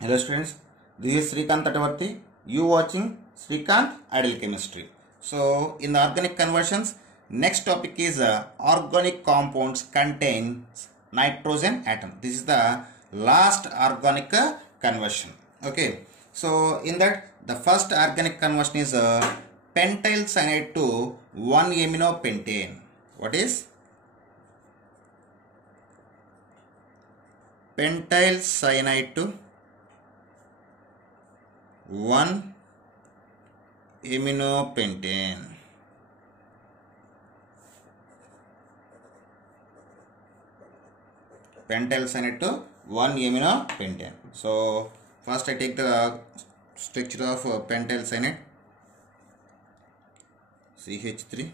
Hello students, this is Srikanth Tatavarti. You watching Srikanth Ideal Chemistry. So in the organic conversions, next topic is organic compounds contains nitrogen atom. This is the last organic conversion. Okay. So in that the first organic conversion is pentyl cyanide to 1-aminopentane. What is pentyl cyanide to 1-aminopentane. Pentyl cyanide to 1-aminopentane. So first I take the structure of pentyl cyanide. CH3,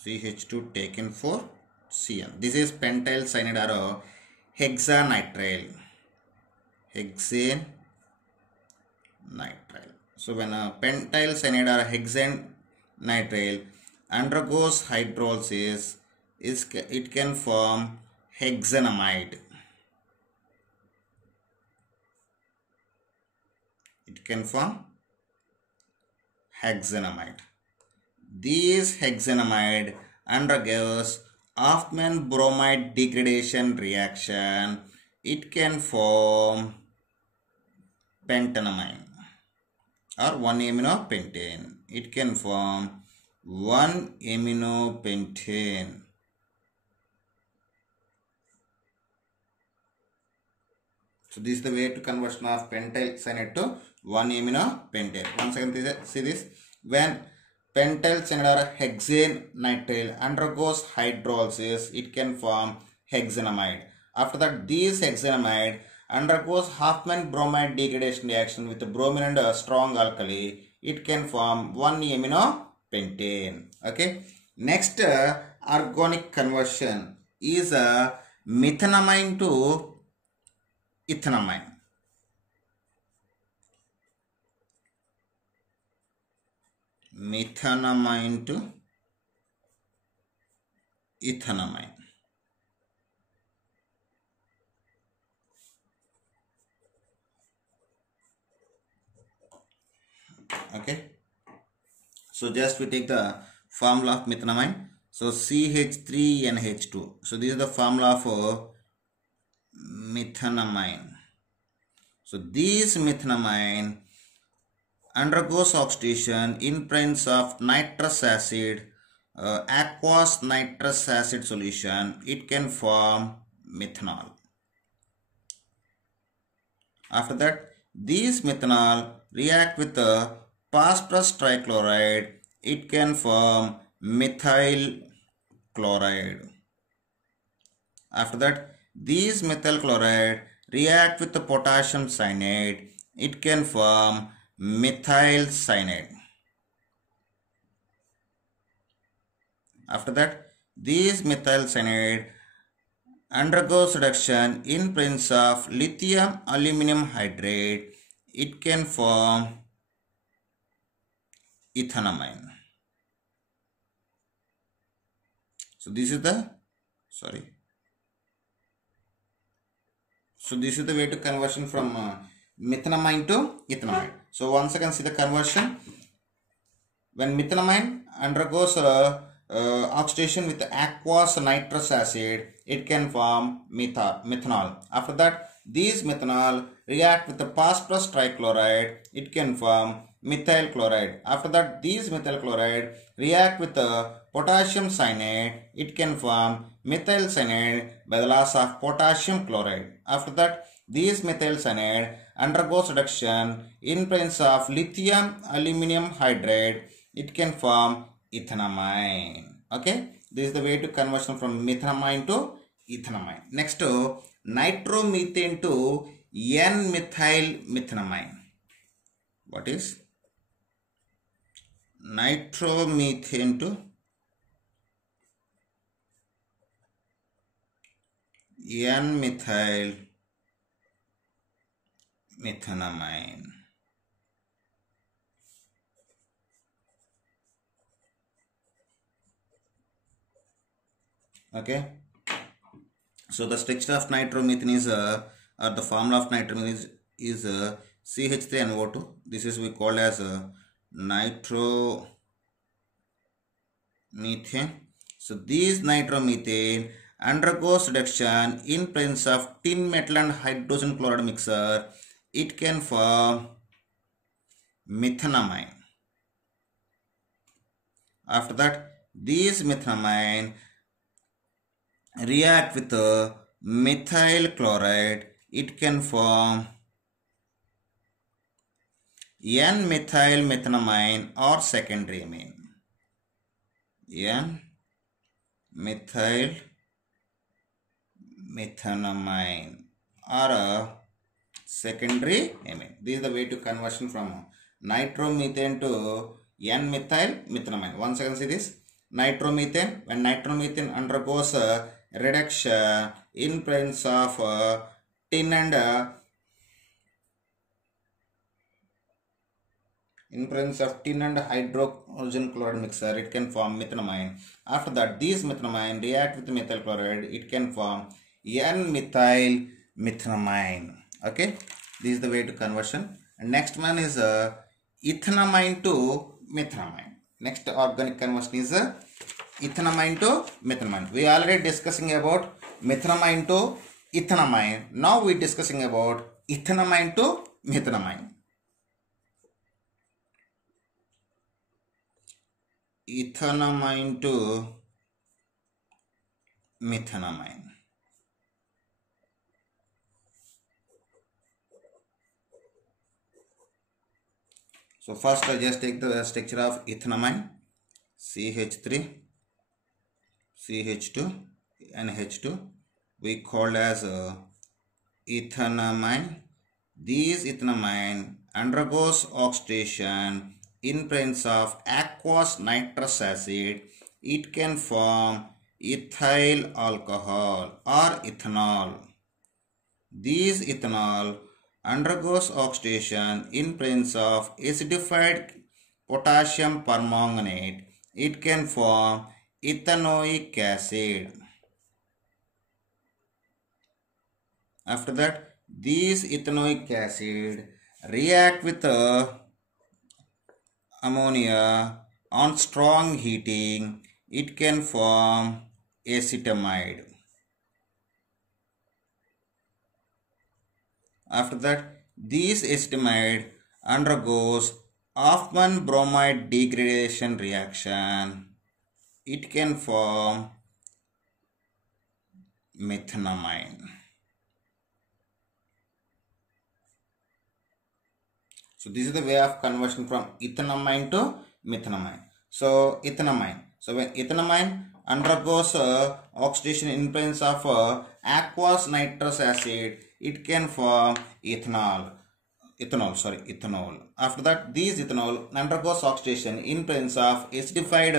CH2 taken for Cn. This is pentyl cyanide or hexanitrile. Hexanitrile. So when a pentyl cyanide or hexanitrile undergoes hydrolysis, it can form hexanamide. It can form hexanamide. These hexanamide undergoes Hoffman bromide degradation reaction. It can form pentanamine or 1-aminopentane. It can form 1-aminopentane. So this is the way to conversion of pentyl cyanide to 1-aminopentane. Once again, see this. When pentyl cyanide or hexanitrile undergoes hydrolysis, it can form hexanamide. After that, these hexanamide undergoes Hoffman bromide degradation reaction with bromine and a strong alkali. It can form 1-aminopentane. Okay. Next organic conversion is methanamine to ethanamine. Methanamine to ethanamine. Okay. So just we take the formula of methanamine. So CH3NH2. So this is the formula of methanamine. So this methanamine undergoes oxidation in presence of nitrous acid, aqueous nitrous acid solution. It can form methanol. After that, these methanol react with the phosphorus trichloride. It can form methyl chloride. After that, these methyl chloride react with the potassium cyanide. It can form methyl cyanide. After that, these methyl cyanide undergoes reduction in presence of lithium aluminum hydrate. It can form ethanamine. So this is the this is the way to conversion from methanamine to ethanamide. So once again see the conversion. When methanamine undergoes oxidation with aqueous nitrous acid, it can form methanol. After that, these methanol react with the phosphorus trichloride. It can form methyl chloride. After that, these methyl chloride react with the potassium cyanide. It can form methyl cyanide by the loss of potassium chloride. After that, these methyl cyanide undergoes reduction in presence of lithium aluminum hydrate. It can form ethanamine. Okay, this is the way to conversion from methanamine to ethanamine. Next, nitromethane to N-methyl methanamine. What is nitromethane to N-methyl methanamine? Okay. So the structure of nitromethane is or the formula of nitrogen is CH3NO2. This is we call as nitromethane. So this nitromethane undergoes reduction in presence of tin metal and hydrogen chloride mixture. It can form methanamine. After that, these methanamine react with methyl chloride. It can form N-methyl methanamine or secondary amine. N-methyl methanamine or a secondary amine. This is the way to conversion from nitromethane to N-methyl methanamine. Once again, see this nitromethane. When nitromethane undergoes a reduction in presence of tin and in presence of tin and hydrogen chloride mixture, it can form methanamine. After that, these methanamine react with methyl chloride. It can form N-methyl methanamine. Okay, this is the way to conversion. And next one is ethanamine to methanamine. Next organic conversion is ethanamine to methanamine. We already discussing about methanamine to ethanamine. Now we discussing about ethanamine to methanamine. Ethanamine to methanamine. So first I just take the structure of ethanamine. CH3, CH2, NH2. We call as ethanamine. This ethanamine undergoes oxidation in presence of aqueous nitrous acid. It can form ethyl alcohol or ethanol. This ethanol undergoes oxidation in presence of acidified potassium permanganate. It can form ethanoic acid. After that, this ethanoic acid react with ammonia on strong heating. It can form acetamide. After that, this acetamide undergoes Hoffman bromide degradation reaction. It can form methanamine. So this is the way of conversion from ethanamine to methanamine. So ethanamine. So when ethanamine undergoes oxidation in presence of aqueous nitrous acid, it can form ethanol. After that, this ethanol undergoes oxidation in presence of acidified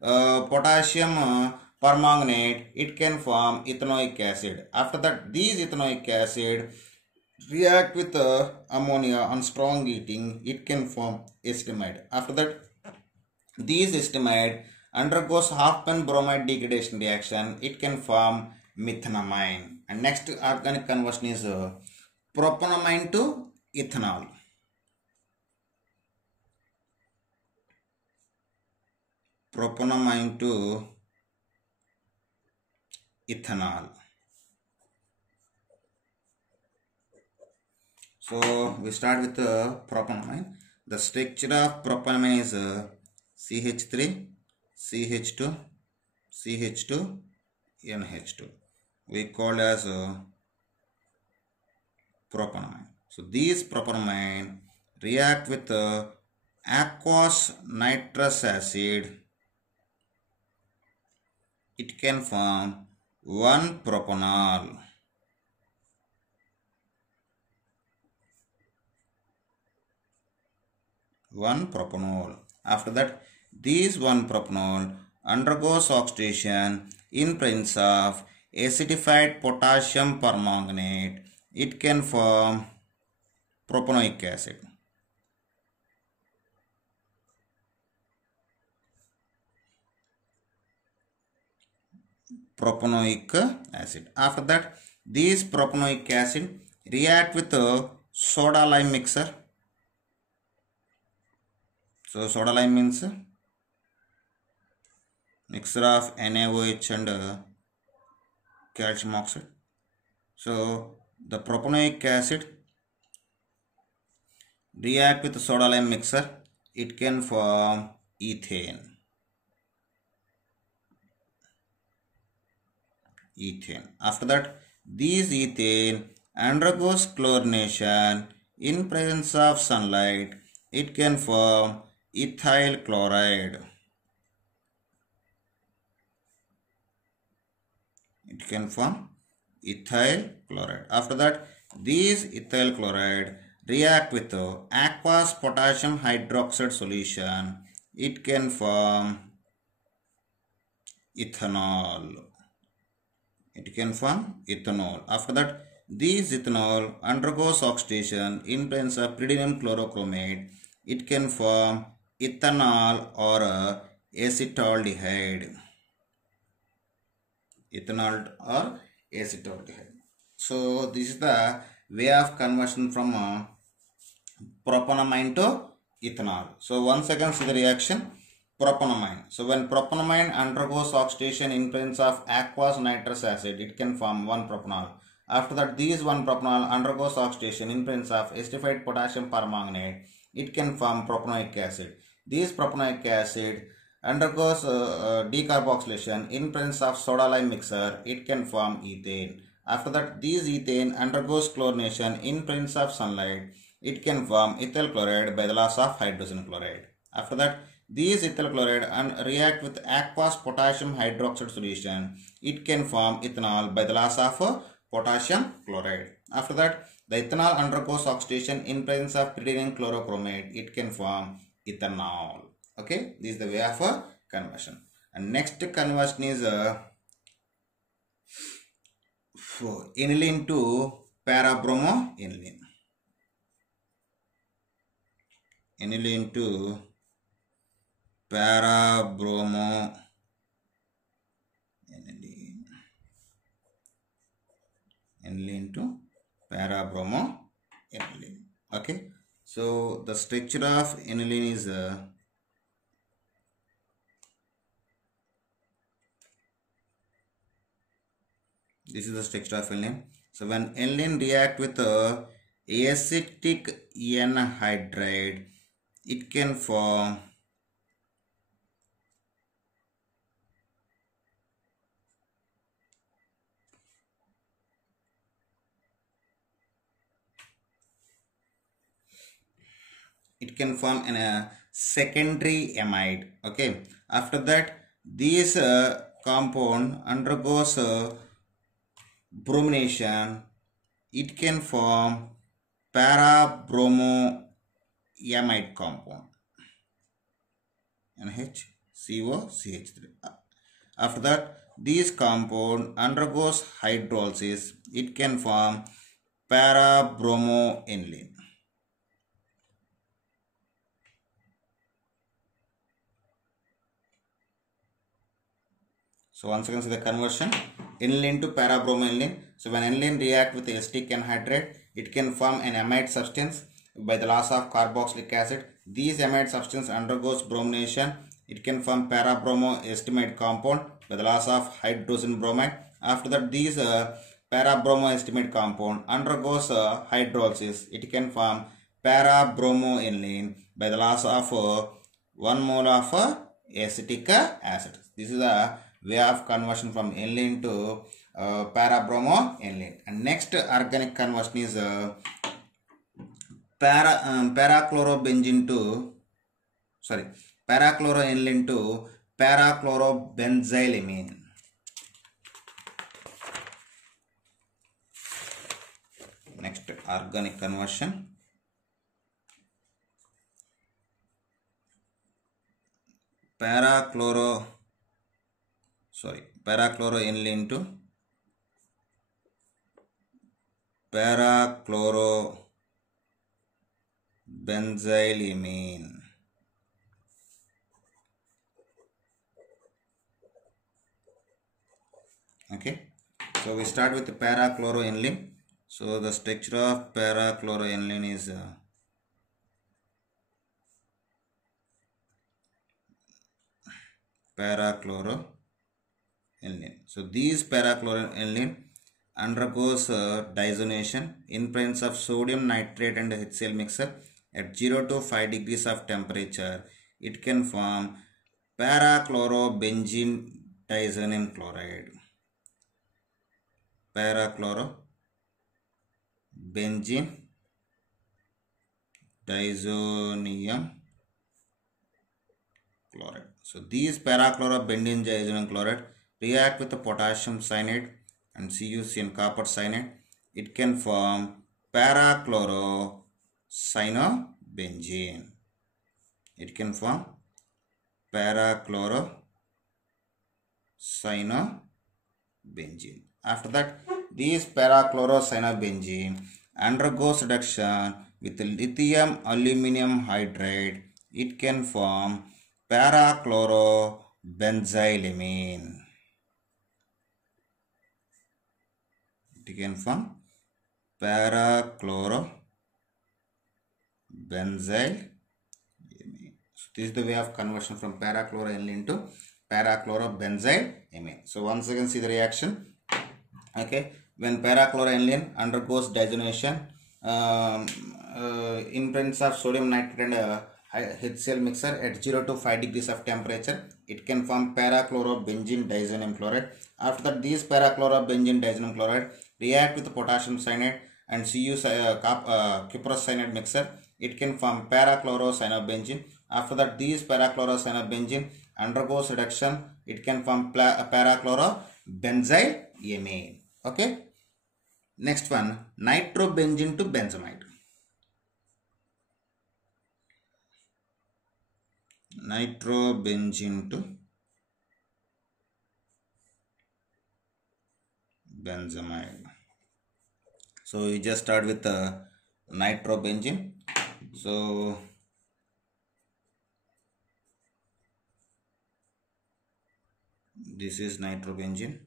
potassium permanganate. It can form ethanoic acid. After that, this ethanoic acid react with ammonia on strong heating. It can form acetamide. After that, this acetamide undergoes Hoffman bromide degradation reaction. It can form methanamine. And next organic conversion is propanamine to ethanol. Propanamine to ethanol. So we start with propanamine. The structure of propanamine is CH3, CH2, CH2, NH2. We call as propanamine. So these propanamine react with aqueous nitrous acid. It can form 1-propanol. After that, this 1-propanol undergoes oxidation in presence of acidified potassium permanganate. It can form propanoic acid. Propanoic acid. After that, these propanoic acid react with soda lime mixer. So soda lime means mixture of NaOH and calcium oxide. So the propanoic acid react with soda lime mixer, it can form ethane. After that, these ethane undergoes chlorination in presence of sunlight. It can form ethyl chloride. It can form ethyl chloride. After that, these ethyl chloride react with aqueous potassium hydroxide solution. It can form ethanol. It can form ethanol. After that, these ethanol undergoes oxidation in presence of pyridinium chlorochromate. It can form ethanol or acetaldehyde. Ethanol or acetaldehyde. So this is the way of conversion from propanamine to ethanol. So once again see the reaction. Propanamine. So when propanamine undergoes oxidation in presence of aqueous nitrous acid, it can form 1-propanol. After that, these 1-propanol undergoes oxidation in presence of esterified potassium permanganate. It can form propanoic acid. This propanoic acid undergoes decarboxylation in presence of soda lime mixer. It can form ethane. After that, these ethane undergoes chlorination in presence of sunlight. It can form ethyl chloride by the loss of hydrogen chloride. After that, these ethyl chloride react with aqueous potassium hydroxide solution. It can form ethanol by the loss of potassium chloride. After that, the ethanol undergoes oxidation in presence of pyridinium chlorochromate. It can form ethanol. Okay, this is the way of conversion. And next conversion is aniline to parabromoaniline. Aniline to parabromoaniline. Aniline to parabromoaniline. Okay, so the structure of aniline is this is the structure of aniline. So when aniline react with acetic anhydride, it can form a secondary amide. Okay, after that, this compound undergoes bromination. It can form parabromoamide compound, NHCOCH3. After that, this compound undergoes hydrolysis. It can form parabromoaniline. So once again see the conversion. Aniline to parabromoaniline. So when aniline react with acetic anhydride, it can form an amide substance by the loss of carboxylic acid. These amide substance undergoes bromination. It can form parabromoacetylate compound by the loss of hydrogen bromide. After that, these parabromoacetylate compound undergoes hydrolysis. It can form parabromoaniline by the loss of 1 mole of acetic acid. This is a way of conversion from aniline to parabromoaniline. And next organic conversion is parachlorobenzene to parachloroaniline to parachlorobenzylamine. Next organic conversion. Parachloroaniline to parachlorobenzylamine. Okay, So we start with the para-chloroaniline. So the structure of para-chloroaniline is para-chloroaniline. So these para-chloroaniline undergoes dissonation in presence of sodium nitrate and HCl mixture at 0 to 5 degrees of temperature. It can form para-chlorobenzene diazonium chloride. Para-chlorobenzene diazonium chloride. So these para-chlorobenzene diazonium chloride react with the potassium cyanide and CuCN copper cyanide. It can form para-chlorocyanobenzene. It can form para-chlorocyanobenzene. After that, these para-chlorocyanobenzene undergoes reduction with lithium aluminum hydride. It can form para-chlorobenzylamine. It can form para-chlorobenzylamine. So this is the way of conversion from para-chloroaniline to para-chlorobenzylamine. So once again see the reaction. Okay, when para-chloroaniline undergoes dissonation in presence of sodium nitrate and HCl mixture at 0 to 5 degrees of temperature, it can form para-chlorobenzene diazonium chloride. After that, these para-chlorobenzene diazonium chloride react with potassium cyanide and cuprous cyanide mixture. It can form para-chlorocyanobenzene. After that, these para-chlorocyanobenzene undergoes reduction. It can form para-chlorobenzylamine. Okay. Next one, nitrobenzene to benzamide. Nitrobenzene to benzamide. So we just start with nitrobenzene. So this is nitrobenzene.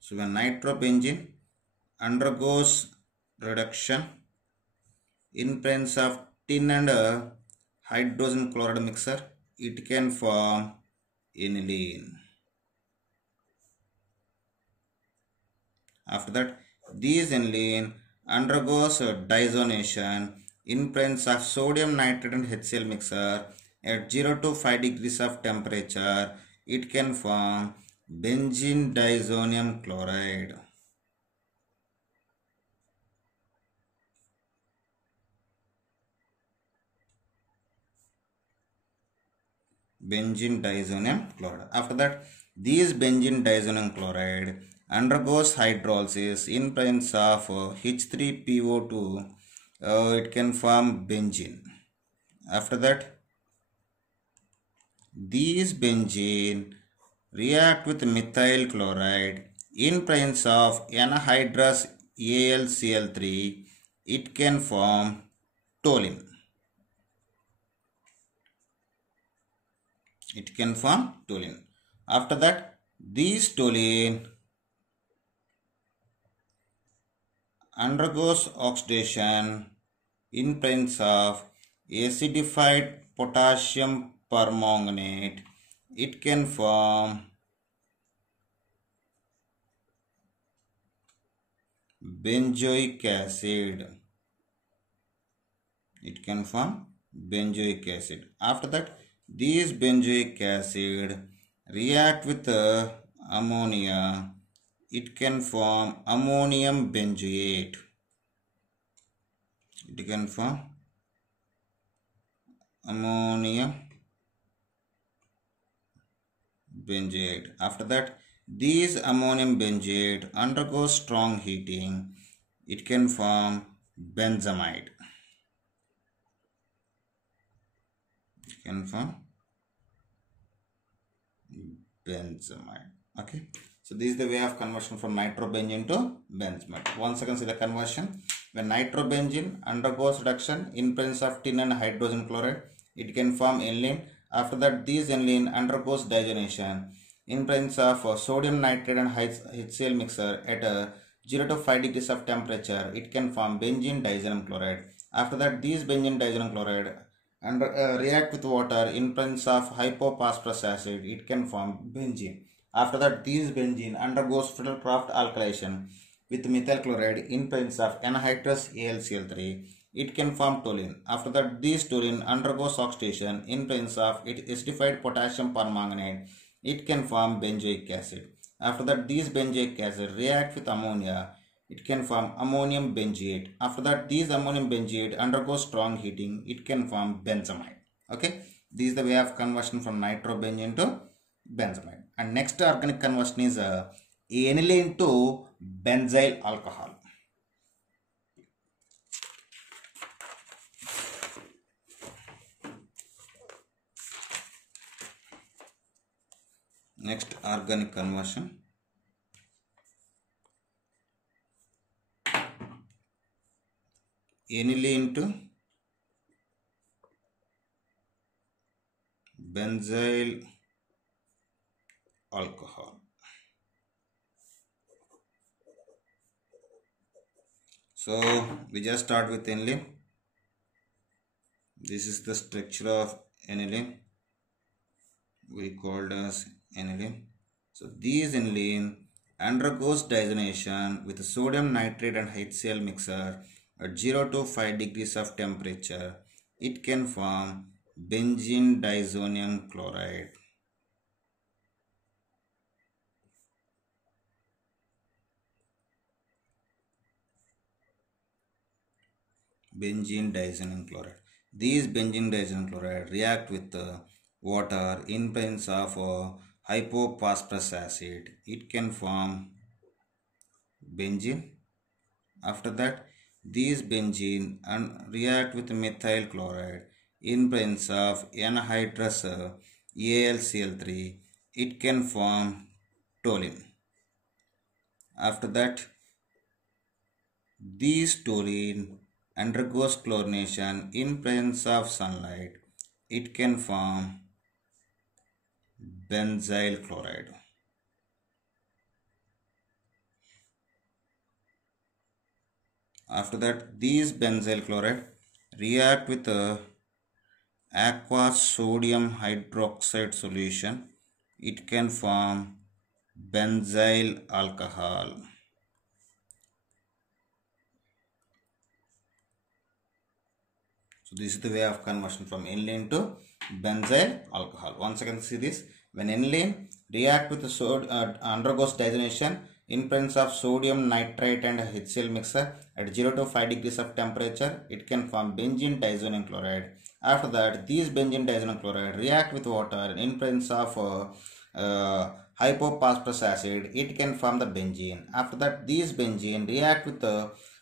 So when nitrobenzene undergoes reduction in presence of tin and hydrogen chloride mixture, it can form aniline. After that, these aniline undergoes dissonation in presence of sodium nitrate and HCl mixture at 0 to 5 degrees of temperature. It can form benzene diazonium chloride. Benzene diazonium chloride. After that, these benzene diazonium chloride undergoes hydrolysis in presence of H3PO2. It can form benzene. After that, these benzene react with methyl chloride in presence of anhydrous AlCl3. It can form toluene. It can form toluene. After that, these toluene undergoes oxidation in presence of acidified potassium permanganate. It can form benzoic acid. It can form benzoic acid. After that, these benzoic acid react with ammonia. It can form ammonium benzoate. It can form ammonium benzoate. After that, these ammonium benzoate undergoes strong heating. It can form benzamide. It can form benzamide. Okay. So this is the way of conversion from nitrobenzene to benzamide. Once again see the conversion. When nitrobenzene undergoes reduction in presence of tin and hydrogen chloride, it can form aniline. After that, these aniline undergoes dissonation in presence of sodium nitrate and HCl mixer at 0 to 5 degrees of temperature, it can form benzene diazoxide chloride. After that, these benzene diazoxide chloride and react with water in presence of hypophosphorus acid, it can form benzene. After that, these benzene undergoes Friedel-Crafts alkylation with methyl chloride in presence of anhydrous AlCl3. It can form toluene. After that, this toluene undergoes oxidation in presence of acidified potassium permanganate. It can form benzoic acid. After that, these benzoic acid react with ammonia. It can form ammonium benzoate. After that, these ammonium benzoate undergoes strong heating. It can form benzamide. Okay, this is the way of conversion from nitrobenzene to benzamide. And next organic conversion is aniline to benzyl alcohol. Next organic conversion, aniline to benzyl alcohol. So we just start with aniline. This is the structure of aniline. We called as aniline. So these aniline undergoes dissonation with sodium nitrate and HCl mixer at 0 to 5 degrees of temperature. It can form benzene diazonium chloride. Benzene diazonium chloride. These benzene diazonium chloride react with water in presence of hypophosphorus acid. It can form benzene. After that, these benzene react with methyl chloride in presence of anhydrous AlCl3. It can form toluene. After that, these toluene undergoes chlorination in presence of sunlight. It can form benzyl chloride. After that, these benzyl chloride react with aqueous sodium hydroxide solution. It can form benzyl alcohol. So this is the way of conversion from aniline to benzyl alcohol. Once again, see this. When aniline react with the undergoes dissonation in presence of sodium nitrate and HCl mixer at 0 to 5 degrees of temperature, it can form benzene diazonium chloride. After that, these benzene diazonium chloride react with water in presence of hypophosphorus acid. It can form the benzene. After that, these benzene react with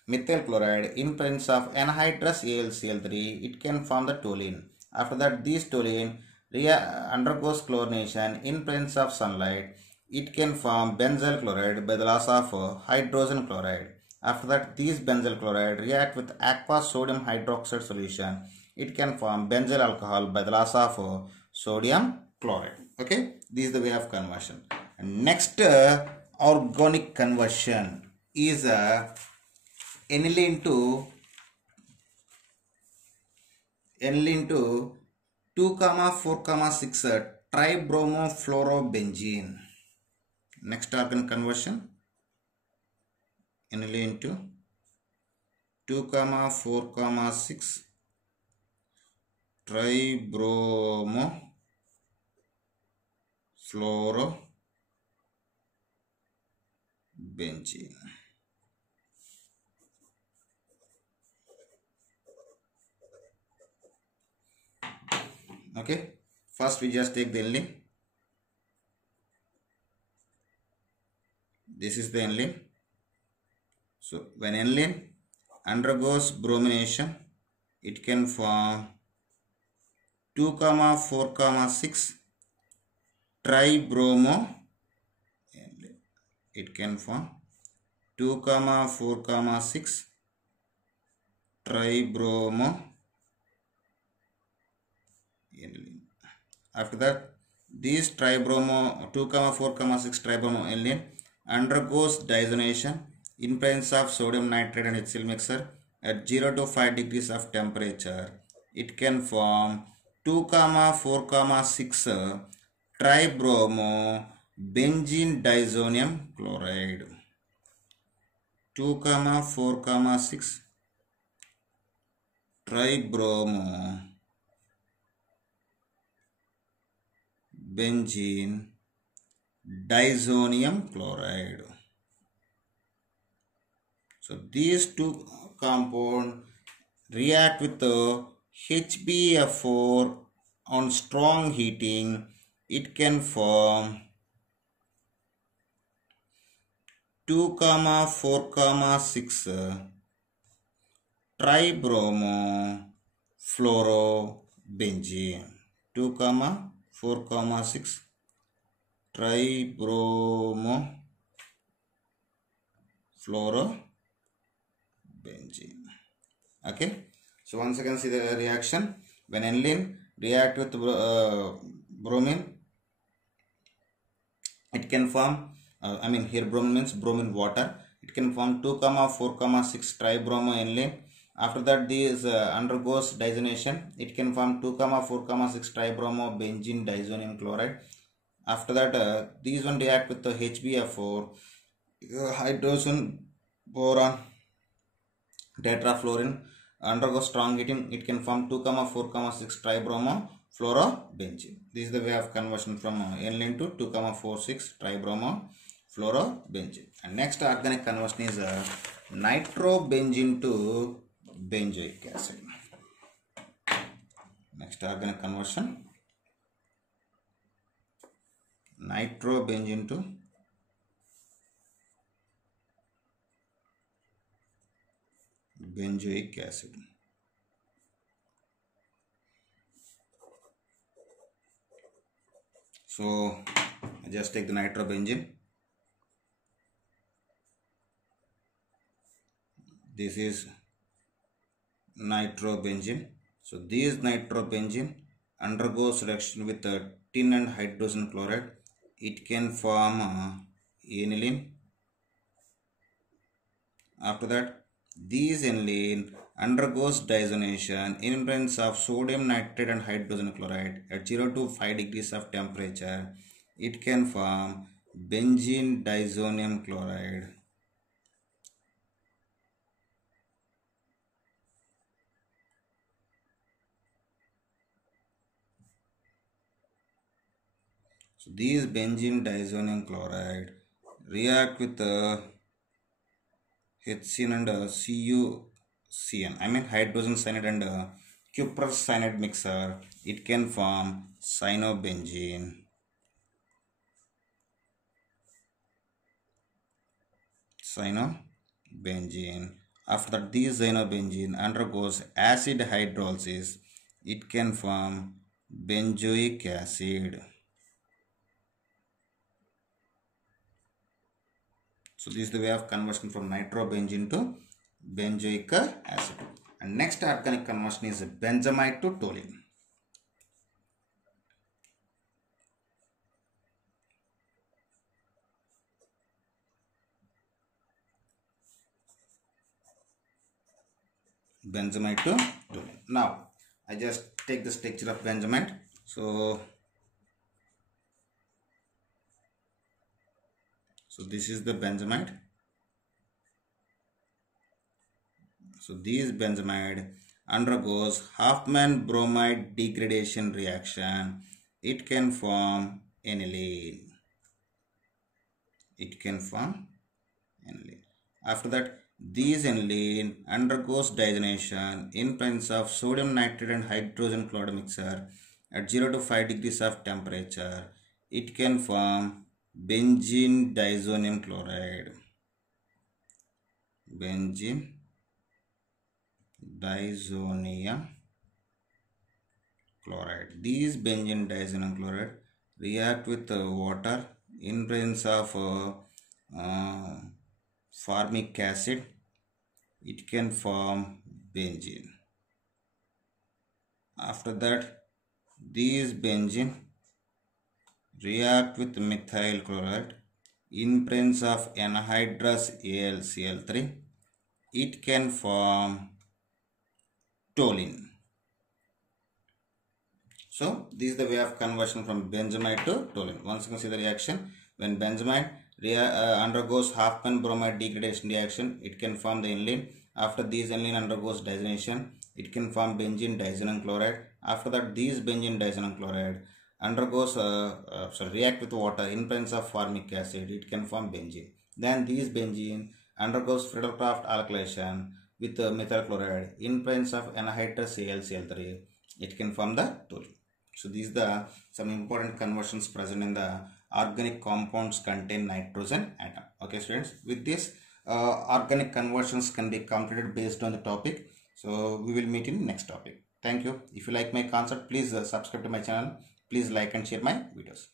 methyl chloride in presence of anhydrous AlCl3. It can form the toluene. After that, this toluene undergoes chlorination in presence of sunlight. It can form benzyl chloride by the loss of hydrogen chloride. After that, these benzyl chloride react with aqueous sodium hydroxide solution. It can form benzyl alcohol by the loss of sodium chloride. Okay, this is the way of conversion. And next organic conversion is aniline to 2,4,6 tribromofluorobenzene. Next organic conversion, aniline to 2,4,6 tribromofluorobenzene. Okay, first we just take the aniline. This is the aniline. So when aniline undergoes bromination, it can form 2,4,6 tribromo. It can form 2,4,6 tribromo. After that, These tribromo 2,4,6 tribromoylene undergoes dissonation in presence of sodium nitrate and HCl mixture at 0 to 5 degrees of temperature. It can form 2,4,6 tribromo benzene disonium chloride. 2,4,6 tribromo benzene disonium chloride. So these two compounds react with the HBF4 on strong heating. It can form 2,4,6 tribromo fluorobenzene. 2,4,6 tribromo fluorobenzene. Okay, so once again see the reaction. When aniline react with bromine, it can form here bromine means bromine water. It can form 2,4,6 tribromoaniline. After that, this undergoes dissonation. It can form 2,4,6 tribromo benzene disonium chloride. After that, these one react with the HBF4, hydrogen boron tetrafluorine, undergo strong heating. It can form 2,4,6 tribromo fluorobenzene. This is the way of conversion from aniline to 2,4,6 tribromo fluorobenzene. And next organic conversion is nitrobenzene to benzoic acid. Next organic conversion, nitrobenzene to benzoic acid. So I just take the nitrobenzene. This is nitrobenzene. So this nitrobenzene undergoes reaction with tin and hydrogen chloride. It can form aniline. After that, this aniline undergoes dissonation in presence of sodium nitrate and hydrogen chloride at 0 to 5 degrees of temperature. It can form benzene disonium chloride. So these benzene disonium chloride react with HCN and CuCN, hydrogen cyanide and cuprous cyanide mixer. It can form cyanobenzene. After that, this cyanobenzene undergoes acid hydrolysis. It can form benzoic acid. So this is the way of conversion from nitrobenzene to benzoic acid. And next organic conversion is benzamide to toluene. Benzamide to toluene. Now I just take the structure of benzamide. So this is the benzamide. So this benzamide undergoes Hofmann bromide degradation reaction. It can form aniline. After that, this aniline undergoes dissonation in presence of sodium nitrate and hydrogen chloride mixture at 0 to 5 degrees of temperature. It can form benzene disonium chloride. Benzene disonium chloride. These benzene disonium chloride react with water in presence of formic acid. It can form benzene. After that, these benzene react with methyl chloride in presence of anhydrous AlCl3, it can form toluene. So this is the way of conversion from benzamide to toluene. Once you can see the reaction, when benzamide undergoes half-pen bromide degradation reaction, it can form the aniline. After this aniline undergoes dissonation, it can form benzene diazonon chloride. After that, this benzene diazonon chloride undergoes react with water in presence of formic acid, it can form benzene. Then this benzene undergoes Friedel-Crafts alkylation with methyl chloride in presence of anhydrous AlCl3, it can form the toluene. So these are some important conversions present in the organic compounds contain nitrogen atom. Okay students, with this organic conversions can be completed based on the topic. So we will meet in next topic. Thank you. If you like my concept, please subscribe to my channel. Please like and share my videos.